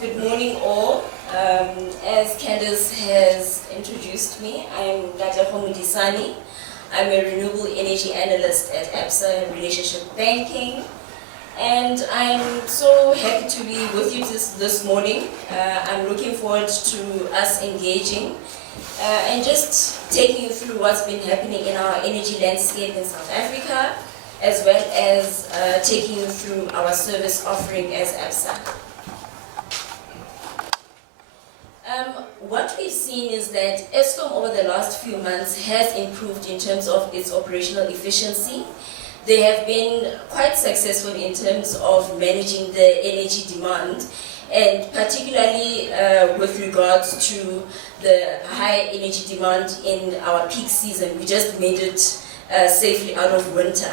Good morning all. As Candace has introduced me, I'm Dr. Homudisani. I'm a renewable energy analyst at ABSA in relationship banking. And I'm so happy to be with you this morning. I'm looking forward to us engaging and just taking you through what's been happening in our energy landscape in South Africa, as well as taking you through our service offering as ABSA. What we've seen is that Eskom over the last few months has improved in terms of its operational efficiency. They have been quite successful in terms of managing the energy demand, and particularly with regards to the high energy demand in our peak season. We just made it safely out of winter.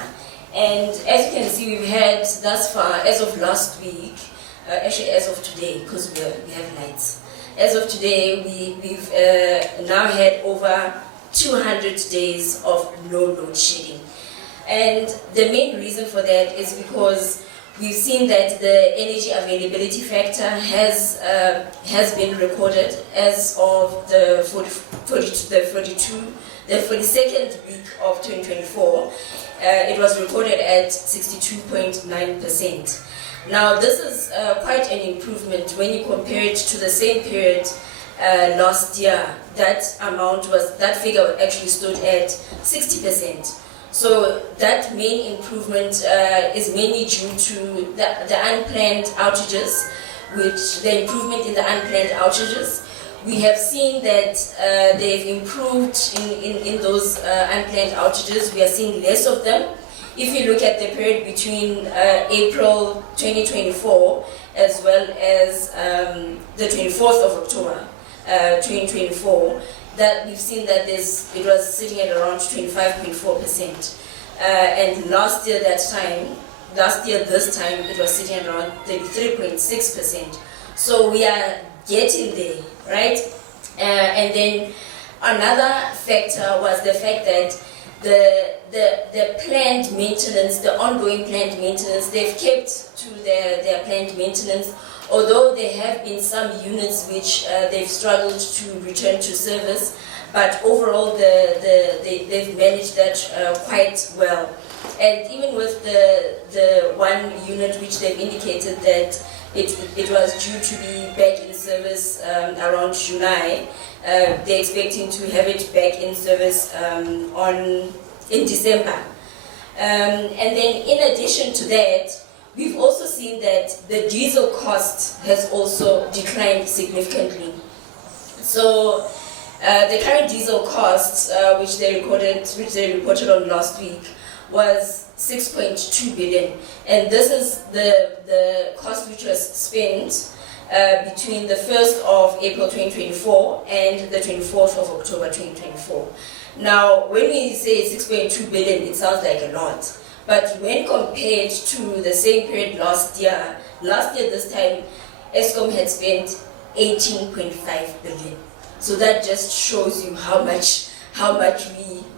And as you can see, we've had thus far, as of last week, actually as of today, because we have lights. As of today, we've now had over 200 days of no load shedding. And the main reason for that is because we've seen that the energy availability factor has been recorded as of the 42nd week of 2024. It was recorded at 62.9%. Now, this is quite an improvement when you compare it to the same period last year. That figure actually stood at 60%. So that main improvement is mainly due to the unplanned outages, the improvement in the unplanned outages. We have seen that they've improved in those unplanned outages. We are seeing less of them. If you look at the period between April 2024 as well as the 24th of October 2024, that we've seen that it was sitting at around 25.4%. And last year this time, it was sitting at around 33.6%. So we are getting there, right? And then another factor was the fact that the planned maintenance, the ongoing planned maintenance, they've kept to their planned maintenance, although there have been some units which they've struggled to return to service, but overall they've managed that quite well. And even with the one unit which they've indicated that it was due to be back in service around July, they're expecting to have it back in service in December. And then in addition to that, we've also seen that the diesel cost has also declined significantly. So the current diesel costs, which they reported on last week, was 6.2 billion, and this is the cost which was spent between the 1st of April 2024 and the 24th of October 2024. Now, when we say 6.2 billion, it sounds like a lot, but when compared to the same period last year this time, Eskom had spent 18.5 billion. So that just shows you how much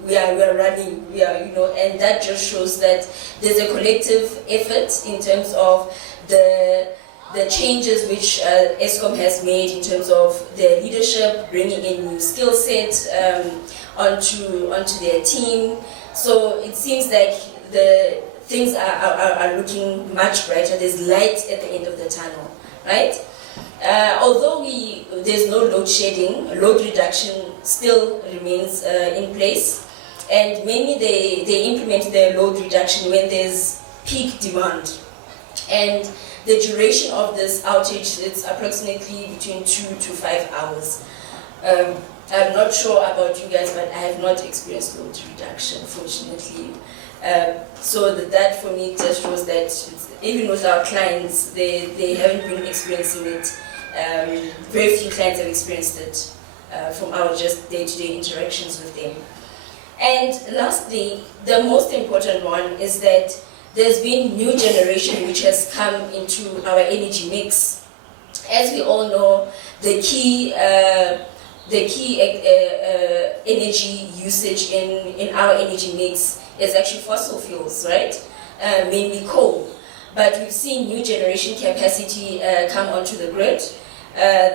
we are running, and that just shows that there's a collective effort in terms of the changes which Eskom has made in terms of their leadership, bringing in new skill sets onto their team. So it seems like the things are looking much brighter. There's light at the end of the tunnel, right? Although there's no load shedding, load reduction still remains in place, and mainly they implement their load reduction when there's peak demand. And the duration of this outage is approximately between 2 to 5 hours. I'm not sure about you guys, but I have not experienced load reduction, fortunately. So that for me just shows that even with our clients, they haven't been experiencing it. Very few clients have experienced it from our just day-to-day interactions with them. And lastly, the most important one is that there's been new generation which has come into our energy mix. As we all know, the key energy usage in our energy mix is actually fossil fuels, right? Mainly coal. but we've seen new generation capacity come onto the grid.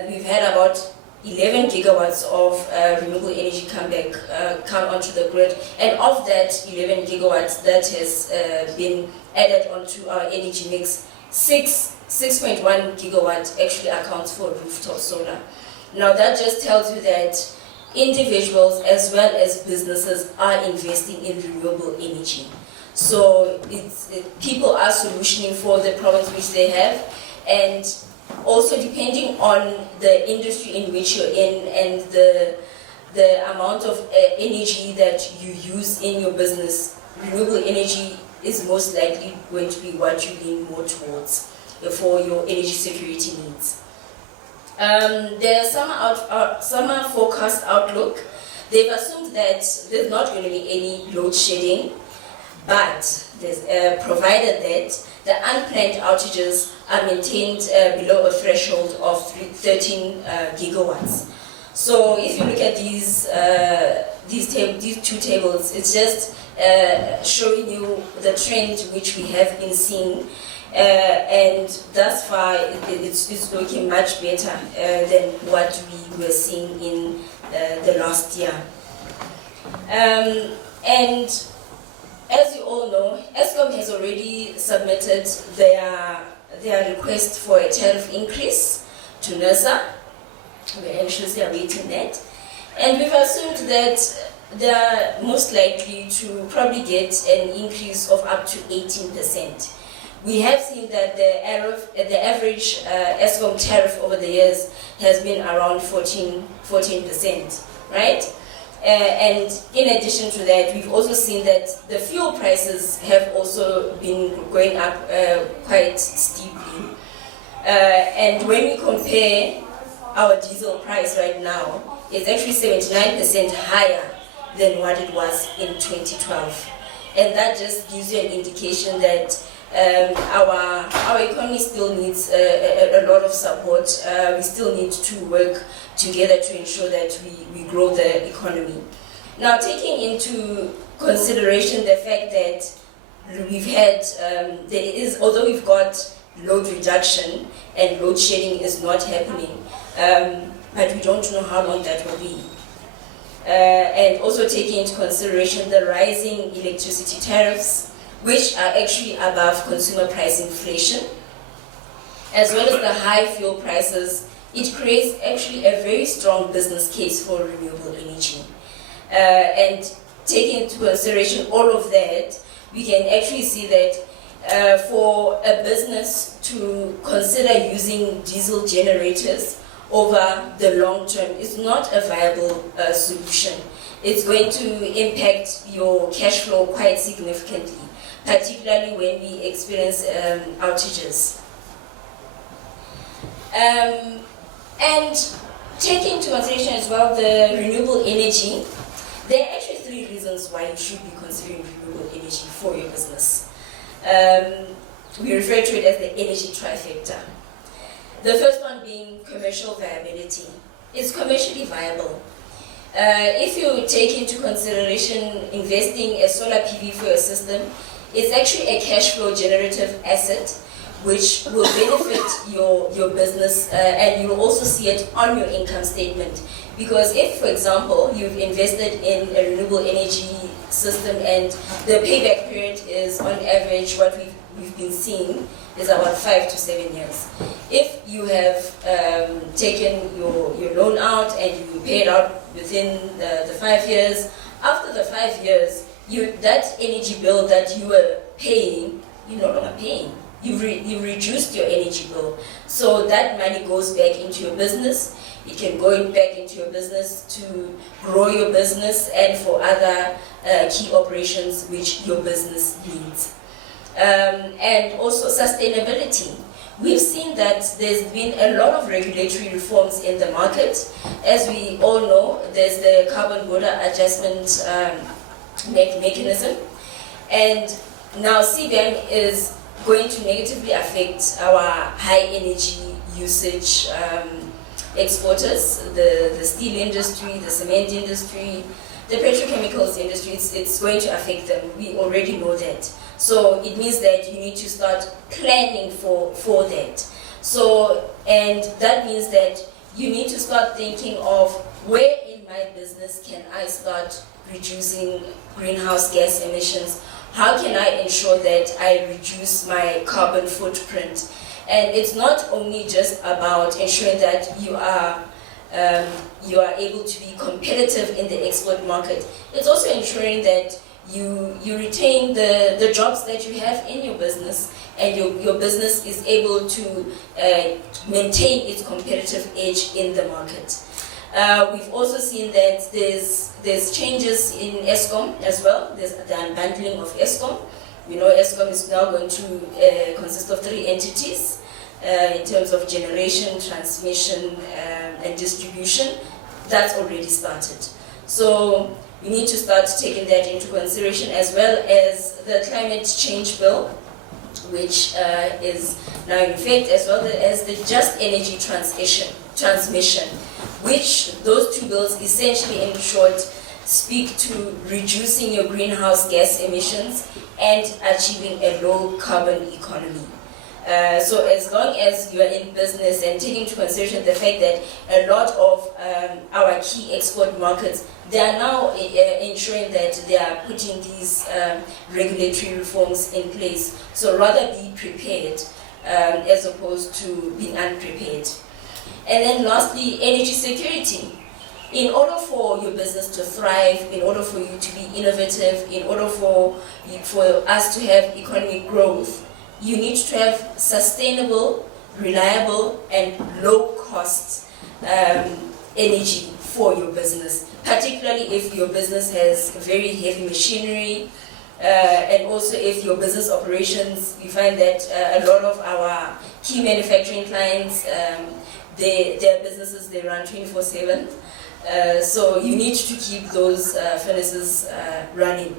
We've had about 11 gigawatts of renewable energy come onto the grid, and of that 11 gigawatts that has been added onto our energy mix, 6.1 gigawatts actually accounts for rooftop solar. Now that just tells you that individuals as well as businesses are investing in renewable energy. So people are solutioning for the problems which they have, and also depending on the industry in which you're in and the amount of energy that you use in your business, renewable energy is most likely going to be what you lean more towards for your energy security needs. The summer forecast outlook, they've assumed that there's not going to be any load shedding, but there's provided that the unplanned outages are maintained below a threshold of 13 gigawatts. So if you look at these two tables, it's just showing you the trend which we have been seeing, and thus far it's looking much better than what we were seeing in the last year. And as you all know, Eskom has already submitted their request for a tariff increase to NERSA. We're anxiously awaiting that. And we've assumed that they are most likely to probably get an increase of up to 18%. We have seen that the average Eskom tariff over the years has been around 14%, right? And in addition to that, we've also seen that the fuel prices have also been going up quite steeply. And when we compare our diesel price right now, it's actually 79% higher than what it was in 2012. And that just gives you an indication that our economy still needs a lot of support. We still need to work together to ensure that we grow the economy. Now, taking into consideration the fact that we've had, although we've got load reduction and load shedding is not happening, but we don't know how long that will be. And also taking into consideration the rising electricity tariffs, which are actually above consumer price inflation, as well as the high fuel prices, it creates actually a very strong business case for renewable energy. And taking into consideration all of that, we can actually see that for a business to consider using diesel generators over the long term is not a viable solution. It's going to impact your cash flow quite significantly, particularly when we experience outages. And taking into consideration as well the renewable energy, there are actually 3 reasons why you should be considering renewable energy for your business. We refer to it as the energy trifecta. The first one being commercial viability. It's commercially viable. If you take into consideration investing a solar PV for your system, it's actually a cash flow generative asset which will benefit your business, and you'll also see it on your income statement. Because if, for example, you've invested in a renewable energy system and the payback period is on average what we've been seeing is about 5 to 7 years. If you have taken your loan out and you pay it out within the 5 years, after the 5 years, that energy bill that you were paying, you're no longer paying. You reduced your energy bill. So that money goes back into your business. It can go back into your business to grow your business and for other key operations which your business needs. And also sustainability. We've seen that there's been a lot of regulatory reforms in the market. As we all know, there's the carbon border adjustment mechanism. And now CBAM is going to negatively affect our high energy usage exporters, the steel industry, the cement industry, the petrochemicals industry, it's going to affect them. We already know that. So it means that you need to start planning for that. So, and that means that you need to start thinking of where in my business can I start reducing greenhouse gas emissions? How can I ensure that I reduce my carbon footprint? And it's not only just about ensuring that you are able to be competitive in the export market. It's also ensuring that you retain the jobs that you have in your business, and your business is able to maintain its competitive edge in the market. We've also seen that there's changes in ESCOM as well. There's the unbundling of ESCOM. We know ESCOM is now going to consist of 3 entities in terms of generation, transmission, and distribution. That's already started. So we need to start taking that into consideration, as well as the climate change bill, which is now in effect, as well as the just energy transmission, which those 2 bills essentially, in short, speak to reducing your greenhouse gas emissions and achieving a low carbon economy. So as long as you are in business and taking into consideration the fact that a lot of our key export markets, they are now ensuring that they are putting these regulatory reforms in place. So rather be prepared as opposed to being unprepared. And then lastly, energy security. In order for your business to thrive, in order for you to be innovative, in order for us to have economic growth, you need to have sustainable, reliable, and low-cost energy for your business, particularly if your business has very heavy machinery, and also if your business operations, you find that a lot of our key manufacturing clients, their businesses, they run 24/7. So you need to keep those furnaces running.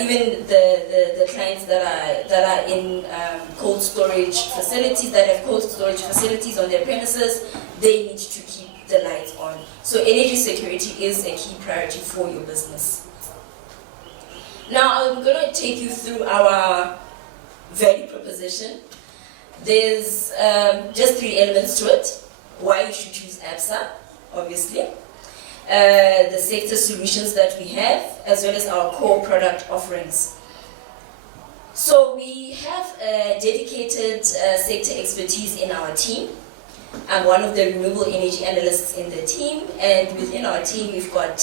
Even the clients that are in cold storage facilities, that have cold storage facilities on their premises, they need to keep the lights on. So energy security is a key priority for your business. Now I'm going to take you through our value proposition. There's just 3 elements to it. Why you should choose ABSA, obviously. The sector solutions that we have, as well as our core product offerings. So we have dedicated sector expertise in our team. I'm one of the renewable energy analysts in the team, and within our team we've got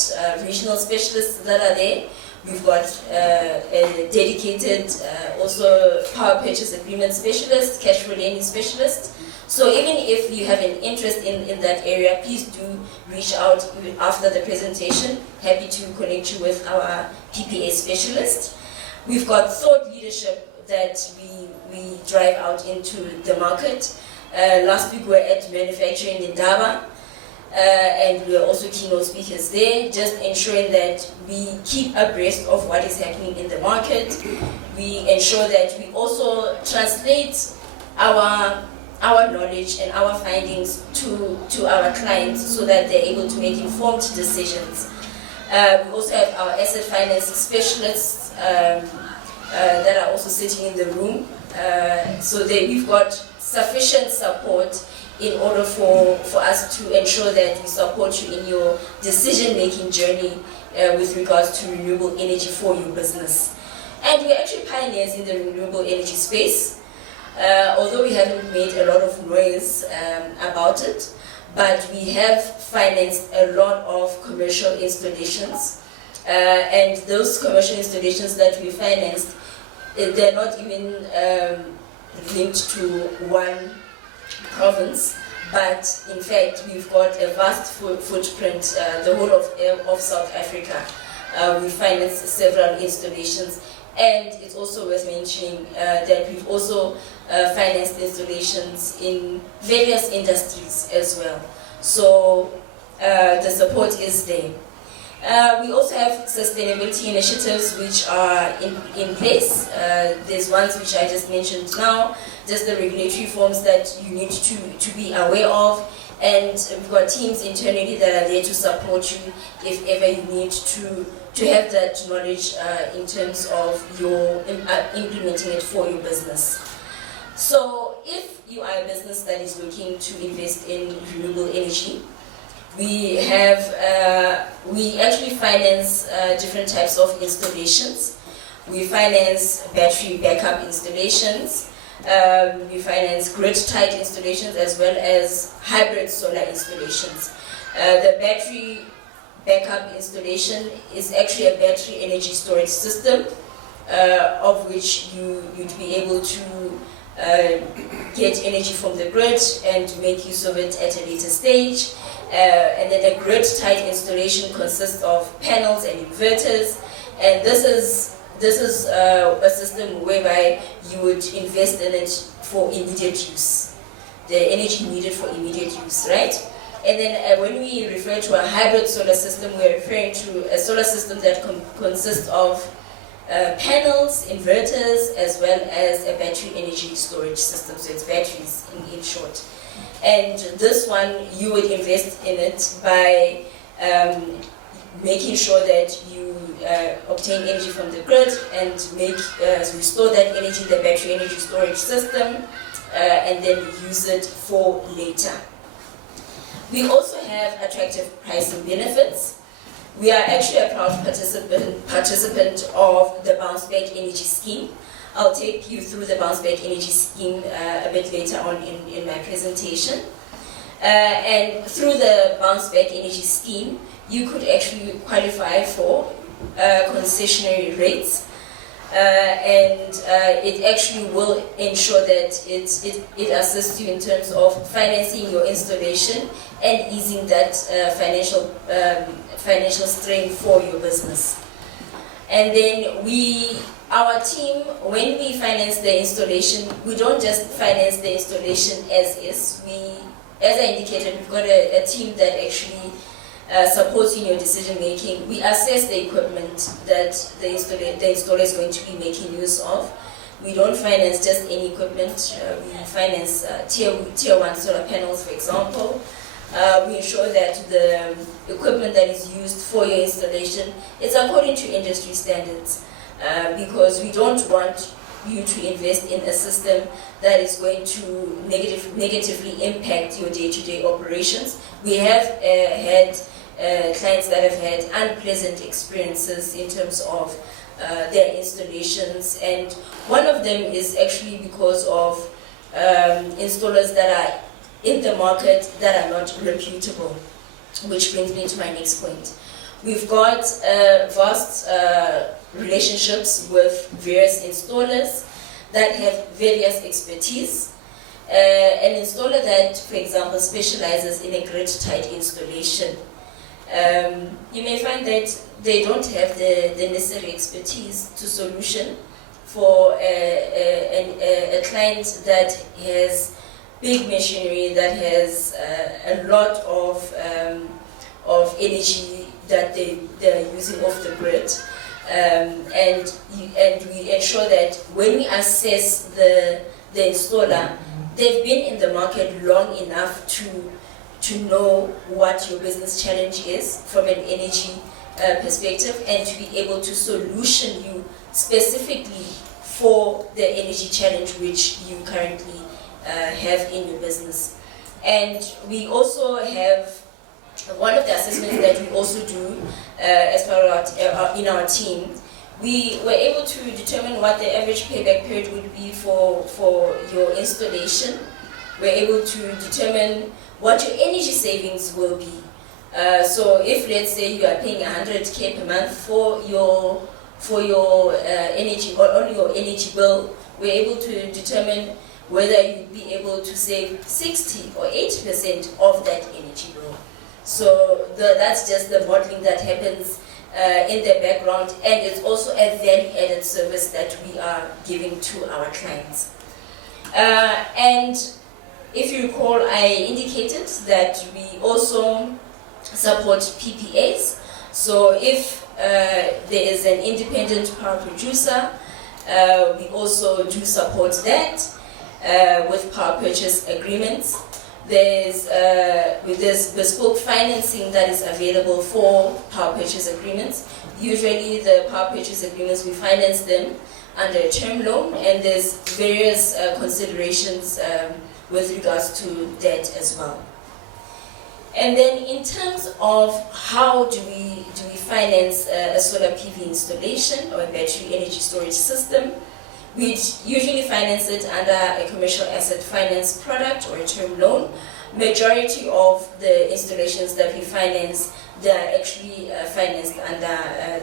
regional specialists that are there. We've got a dedicated also power purchase agreement specialist, cash flow lending specialist. So even if you have an interest in that area, please do reach out after the presentation. Happy to connect you with our PPA specialist. We've got thought leadership that we drive out into the market. Last week we were at manufacturing in Daba, and we are also keynote speakers there, just ensuring that we keep abreast of what is happening in the market. We ensure that we also translate our knowledge and our findings to our clients so that they're able to make informed decisions. We also have our asset finance specialists that are also sitting in the room, so that we've got sufficient support in order for us to ensure that we support you in your decision-making journey with regards to renewable energy for your business. And we're actually pioneers in the renewable energy space. Although we haven't made a lot of noise about it, but we have financed a lot of commercial installations, and those commercial installations that we financed, they're not even linked to one province, but in fact we've got a vast footprint, the whole of South Africa. We financed several installations. And it's also worth mentioning that we've also financed installations in various industries as well. So the support is there. We also have sustainability initiatives which are in place. There's ones which I just mentioned now, just the regulatory forms that you need to be aware of. and we've got teams internally that are there to support you if ever you need to have that knowledge in terms of your implementing it for your business. So if you are a business that is looking to invest in renewable energy, we actually finance different types of installations. We finance battery backup installations. We finance grid-tied installations as well as hybrid solar installations. The battery backup installation is actually a battery energy storage system of which you'd be able to get energy from the grid and make use of it at a later stage. And then a grid-tied installation consists of panels and inverters, and this is a system whereby you would invest in it for immediate use, the energy needed for immediate use, right? And then when we refer to a hybrid solar system, we're referring to a solar system that consists of panels, inverters, as well as a battery energy storage system, so it's batteries in short. And this one, you would invest in it by making sure that you obtain energy from the grid and restore that energy in the battery energy storage system and then use it for later. We also have attractive pricing benefits. We are actually a proud participant of the Bounce Back Energy Scheme. I'll take you through the Bounce Back Energy Scheme a bit later on in my presentation. And through the Bounce Back Energy Scheme, you could actually qualify for concessionary rates, and it actually will ensure that it assists you in terms of financing your installation and easing that financial strain for your business. And then our team, when we finance the installation, we don't just finance the installation as is. As I indicated, we've got a team that actually supports in your decision making. We assess the equipment that the installer is going to be making use of. We don't finance just any equipment. We finance tier 1 solar panels, for example. We ensure that the equipment that is used for your installation is according to industry standards, because we don't want you to invest in a system that is going to negatively impact your day-to-day operations. We have had clients that have had unpleasant experiences in terms of their installations, and one of them is actually because of installers that are in the market that are not reputable, which brings me to my next point. We've got vast relationships with various installers that have various expertise. An installer that, for example, specializes in a grid-tied installation, you may find that they don't have the necessary expertise to solution for a client that has big machinery, that has a lot of energy that they're using off the grid. And we ensure that when we assess the installer, they've been in the market long enough to know what your business challenge is from an energy perspective, and to be able to solution you specifically for the energy challenge which you currently have in your business. And we also have one of the assessments that we also do as part of in our team. We were able to determine what the average payback period would be for your installation. We're able to determine what your energy savings will be. So if, let's say, you are paying 100K per month for your energy, or on your energy bill, we're able to determine whether you'd be able to save 60 or 80% of that energy bill. So that's just the modeling that happens in the background, and it's also a value-added service that we are giving to our clients. And if you recall, I indicated that we also support PPAs. So if there is an independent power producer, we also do support that with power purchase agreements. There's bespoke financing that is available for power purchase agreements. Usually the power purchase agreements, we finance them under a term loan, and there's various considerations with regards to debt as well. And then in terms of how do we finance a solar PV installation or a battery energy storage system, we usually finance it under a commercial asset finance product or a term loan. Majority of the installations that we finance, they are actually financed under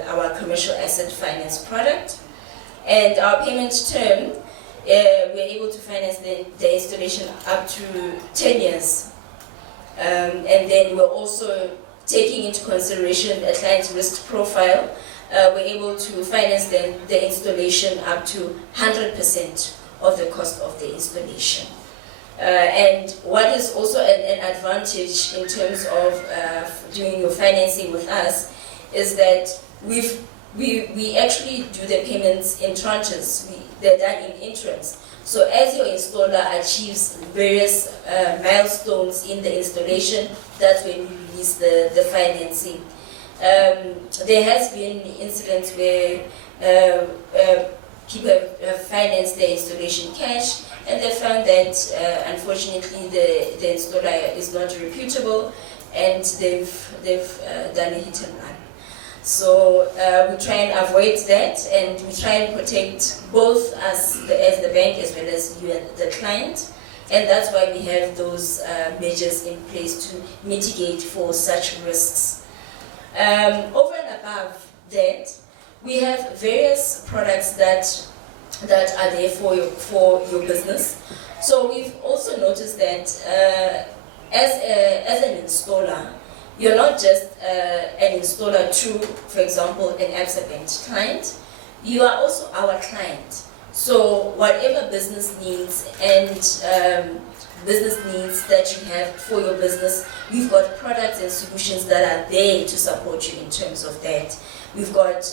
our commercial asset finance product. And our payment term, we're able to finance the installation up to 10 years. And then we're also taking into consideration a client's risk profile. We're able to finance the installation up to 100% of the cost of the installation. And what is also an advantage in terms of doing your financing with us is that we actually do the payments in tranches. They're done in increments. So as your installer achieves various milestones in the installation, that's when we release the financing. There has been incidents where people have financed their installation cash, and they found that unfortunately the installer is not reputable, and they've done a hit and run. So we try and avoid that, and we try and protect both us as the bank as well as you and the client, and that's why we have those measures in place to mitigate for such risks. Over and above that, we have various products that are there for your business. So we've also noticed that as an installer, you're not just an installer to, for example, an ABSA banked client. You are also our client. So whatever business needs and business needs that you have for your business, we've got products and solutions that are there to support you in terms of that. We've got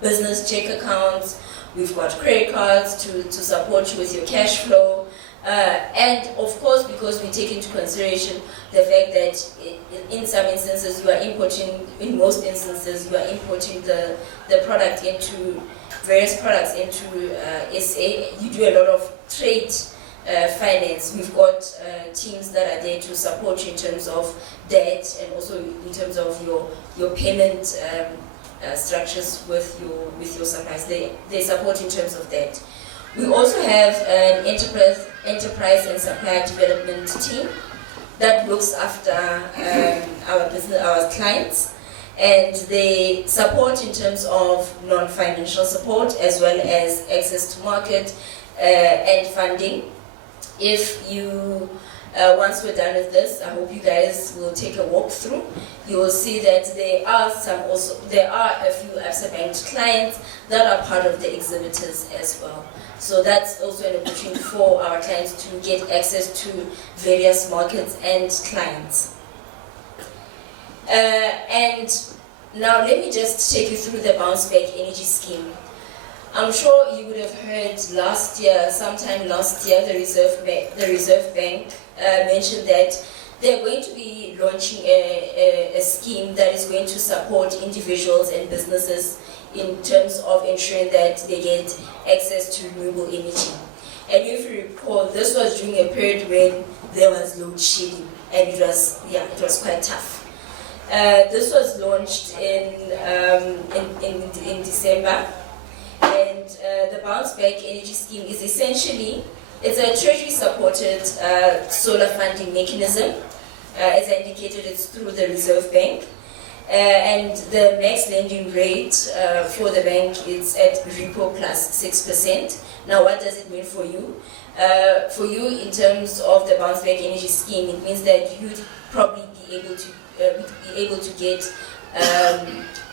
business check accounts, we've got credit cards to support you with your cash flow. And of course, because we take into consideration the fact that in some instances you are importing, in most instances you are importing the product into, various products into SA, you do a lot of trade finance. We've got teams that are there to support you in terms of debt and also in terms of your payment structures with your suppliers. They support in terms of that. We also have an enterprise and supplier development team that looks after our clients, and they support in terms of non-financial support as well as access to market and funding. If you once we're done with this, I hope you guys will take a walk through. You will see that there are a few ABSA banked clients that are part of the exhibitors as well. So that's also an opportunity for our clients to get access to various markets and clients. And now let me just take you through the Bounce Back Energy Scheme. I'm sure you would have heard sometime last year, the Reserve Bank mentioned that they're going to be launching a scheme that is going to support individuals and businesses in terms of ensuring that they get access to renewable energy. And if you recall, this was during a period when there was load shedding, and it was quite tough. This was launched in December, and the Bounce Back Energy Scheme is essentially, it's a treasury-supported solar funding mechanism. As I indicated, it's through the Reserve Bank. And the max lending rate for the bank is at repo plus 6%. Now, what does it mean for you? For you, in terms of the Bounce Back Energy Scheme, it means that you'd probably be able to get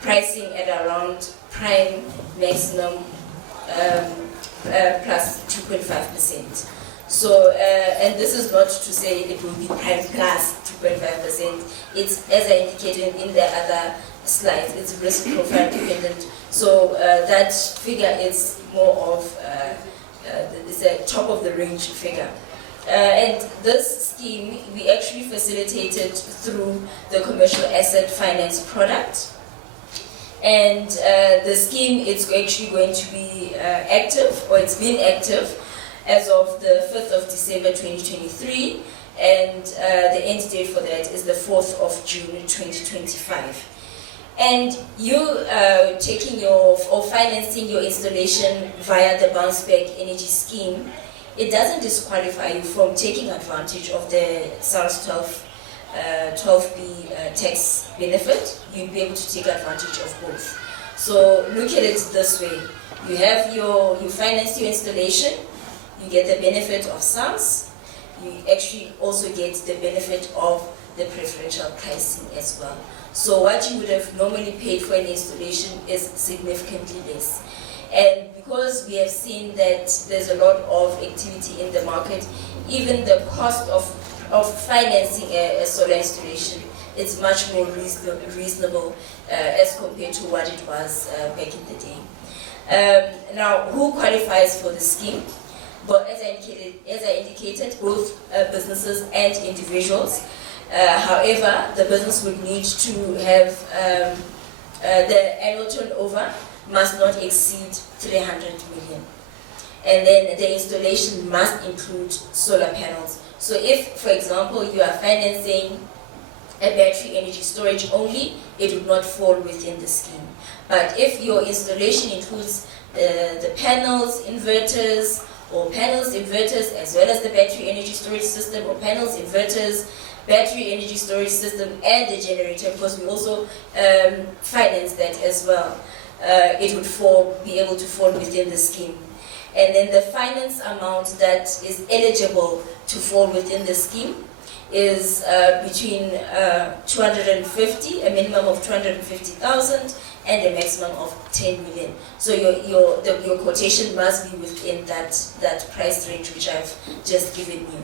pricing at around prime maximum plus 2.5%. So, and this is not to say it will be prime plus 2.5%. It's, as I indicated in the other slides, it's risk profile dependent. So that figure is more of, it's a top of the range figure. And this scheme, we actually facilitated through the commercial asset finance product. And the scheme is actually going to be active, or it's been active, as of the 5th of December 2023, and the end date for that is the 4th of June 2025. And you taking your, or financing your installation via the Bounce Back Energy Scheme, it doesn't disqualify you from taking advantage of the SARS 12B tax benefit. You'll be able to take advantage of both. So look at it this way. You have you finance your installation, you get the benefit of SARS, you actually also get the benefit of the preferential pricing as well. So what you would have normally paid for an installation is significantly less. And because we have seen that there's a lot of activity in the market, even the cost of financing a solar installation, it's much more reasonable as compared to what it was back in the day. Now, who qualifies for the scheme? But as I indicated, both businesses and individuals. However, the business would need to have the annual turnover must not exceed 300 million. And then the installation must include solar panels. So if, for example, you are financing a battery energy storage only, it would not fall within the scheme. But if your installation includes the panels, inverters, or panels, inverters, as well as the battery energy storage system, or panels, inverters, battery energy storage system, and the generator, because we also finance that as well, it would be able to fall within the scheme. And then the finance amount that is eligible to fall within the scheme is between 250, a minimum of 250,000, and a maximum of 10 million. So your quotation must be within that price range which I've just given you.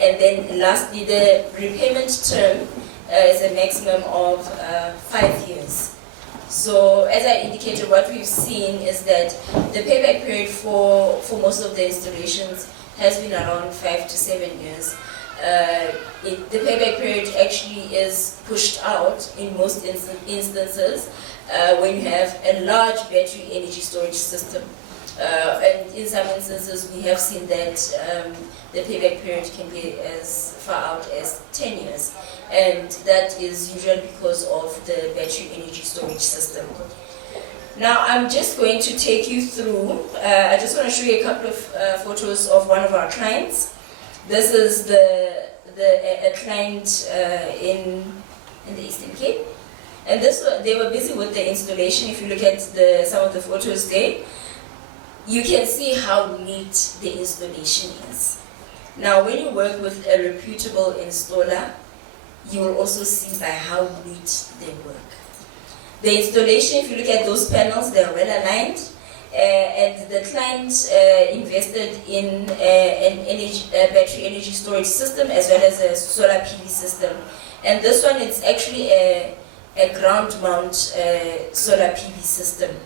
And then lastly, the repayment term is a maximum of 5 years. So as I indicated, what we've seen is that the payback period for most of the installations has been around 5 to 7 years. The payback period actually is pushed out in most instances when you have a large battery energy storage system. And in some instances, we have seen that the payback period can be as far out as 10 years. And that is usually because of the battery energy storage system. Now, I'm just going to take you through, I just want to show you a couple of photos of one of our clients. This is a client in the Eastern Cape. And they were busy with the installation. If you look at some of the photos there, you can see how neat the installation is. Now, when you work with a reputable installer, you will also see by how neat they work. The installation, if you look at those panels, they are well aligned, and the client invested in a battery energy storage system as well as a solar PV system. And this one is actually a ground mount solar PV system.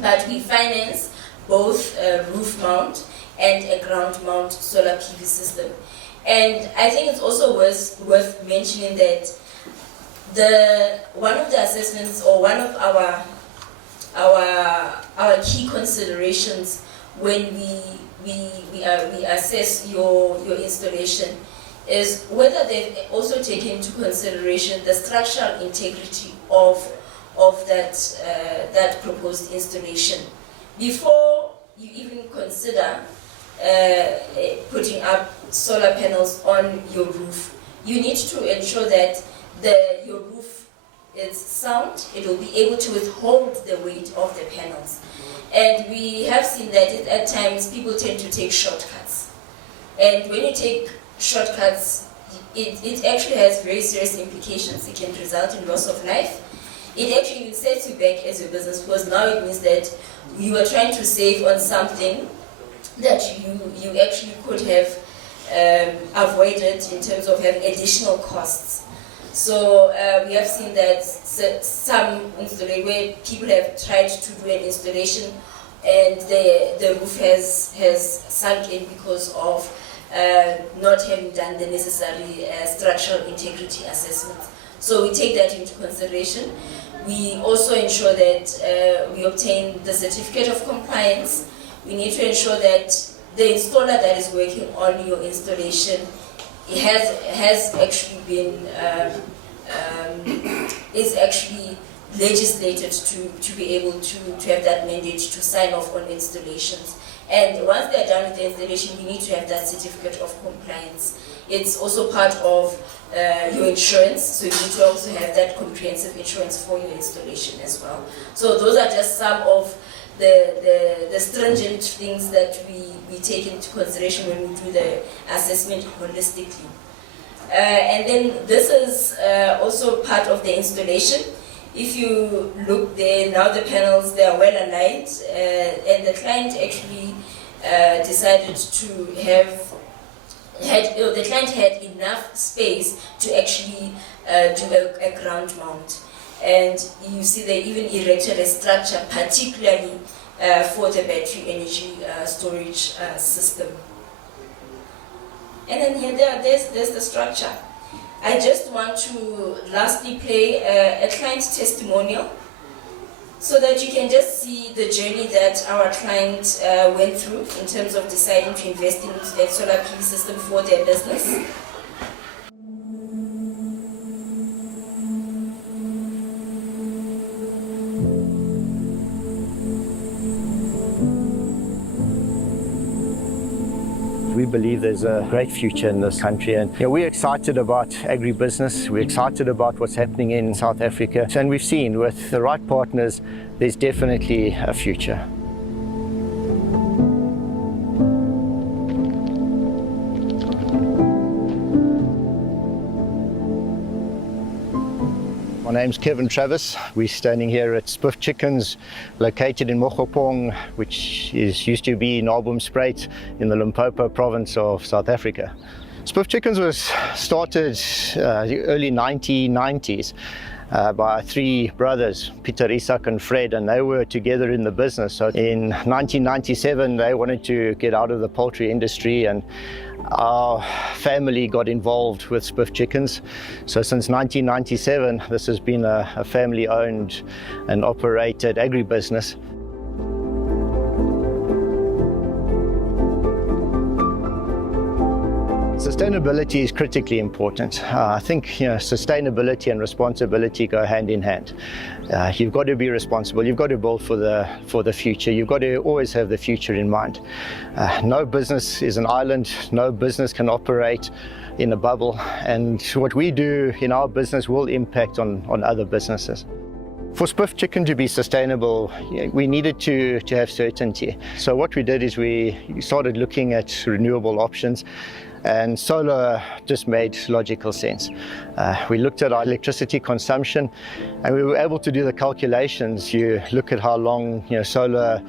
But we finance both a roof mount and a ground mount solar PV system. And I think it's also worth mentioning that one of the assessments, or one of our key considerations when we assess your installation is whether they've also taken into consideration the structural integrity of that proposed installation. Before you even consider putting up solar panels on your roof, you need to ensure that your roof is sound. It will be able to withhold the weight of the panels. And we have seen that at times people tend to take shortcuts. And when you take shortcuts, it actually has very serious implications. It can result in loss of life. It actually sets you back as a business, because now it means that you are trying to save on something that you actually could have avoided in terms of having additional costs. So we have seen that some installation where people have tried to do an installation and the roof has sunk in because of not having done the necessary structural integrity assessment. So we take that into consideration. We also ensure that we obtain the certificate of compliance. We need to ensure that the installer that is working on your installation has actually been is actually legislated to be able to have that mandate to sign off on installations. And once they're done with the installation, you need to have that certificate of compliance. It's also part of your insurance, so you need to also have that comprehensive insurance for your installation as well. So those are just some of the stringent things that we take into consideration when we do the assessment holistically. And then this is also part of the installation. If you look there, now the panels, they are well aligned, and the client actually decided to the client had enough space to actually do a ground mount. And you see they even erected a structure particularly for the battery energy storage system. And then here there's the structure. I just want to lastly play a client testimonial so that you can just see the journey that our client went through in terms of deciding to invest in a solar PV system for their business. We believe there's a great future in this country, and we're excited about agribusiness. We're excited about what's happening in South Africa, and we've seen with the right partners there's definitely a future. My name's Kevin Travis. We're standing here at Spiff Chickens, located in Mokgopong, which used to be Naardenspruit in the Limpopo province of South Africa. Spiff Chickens was started the early 1990s by three brothers, Pieter, Isak and Fred, and they were together in the business. So in 1997 they wanted to get out of the poultry industry, and our family got involved with Spiff Chickens. So since 1997 this has been a family owned and operated agribusiness. Sustainability is critically important. I think sustainability and responsibility go hand in hand. You've got to be responsible. You've got to build for the future. You've got to always have the future in mind. No business is an island. No business can operate in a bubble. And what we do in our business will impact on other businesses. For Spiff Chicken to be sustainable, we needed to have certainty. So what we did is we started looking at renewable options, and solar just made logical sense. We looked at our electricity consumption, and we were able to do the calculations. You look at how long solar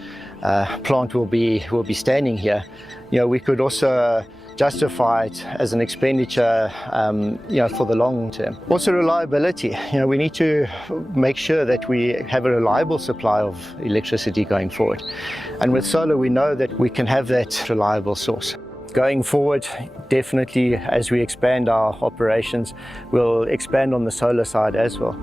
plant will be standing here. We could also justify it as an expenditure for the long term. Also reliability. We need to make sure that we have a reliable supply of electricity going forward. And with solar we know that we can have that reliable source. Going forward, definitely as we expand our operations, we'll expand on the solar side as well.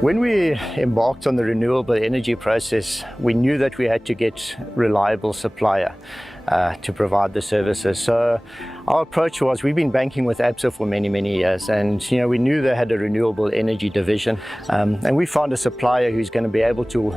When we embarked on the renewable energy process, we knew that we had to get a reliable supplier to provide the services. So our approach was, we've been banking with ABSA for many, many years, and we knew they had a renewable energy division, and we found a supplier who's going to be able to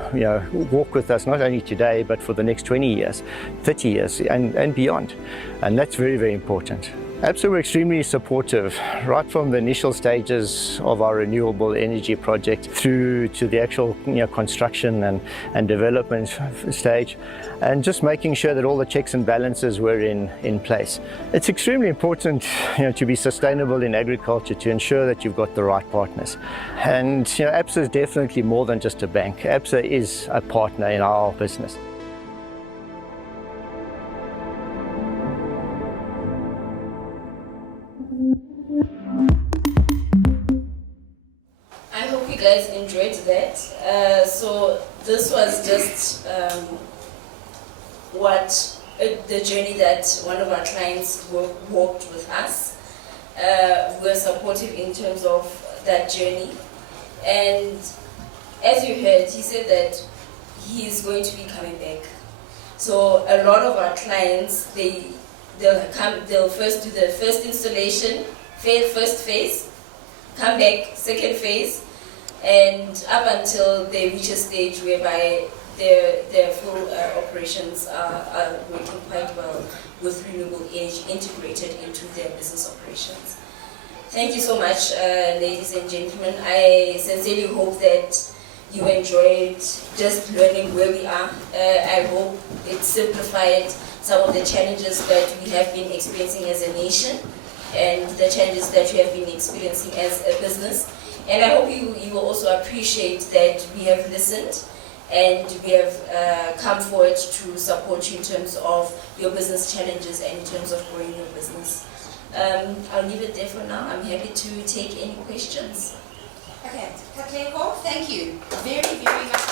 walk with us not only today but for the next 20 years, 30 years and beyond, and that's very, very important. ABSA were extremely supportive right from the initial stages of our renewable energy project through to the actual construction and development stage, and just making sure that all the checks and balances were in place. It's extremely important to be sustainable in agriculture, to ensure that you've got the right partners. And ABSA is definitely more than just a bank. ABSA is a partner in our business. guys enjoyed that. So this was just the journey that one of our clients walked with us. We're supportive in terms of that journey. And as you heard, he said that he is going to be coming back. So a lot of our clients, they'll first do the first installation, first phase, come back, second phase, and up until they reach a stage whereby their full operations are working quite well with renewable energy integrated into their business operations. Thank you so much, ladies and gentlemen. I sincerely hope that you enjoyed just learning where we are. I hope it simplified some of the challenges that we have been experiencing as a nation and the challenges that we have been experiencing as a business. And I hope you will also appreciate that we have listened and we have come forward to support you in terms of your business challenges and in terms of growing your business. I'll leave it there for now. I'm happy to take any questions. Okay, Katlego, thank you very, very much.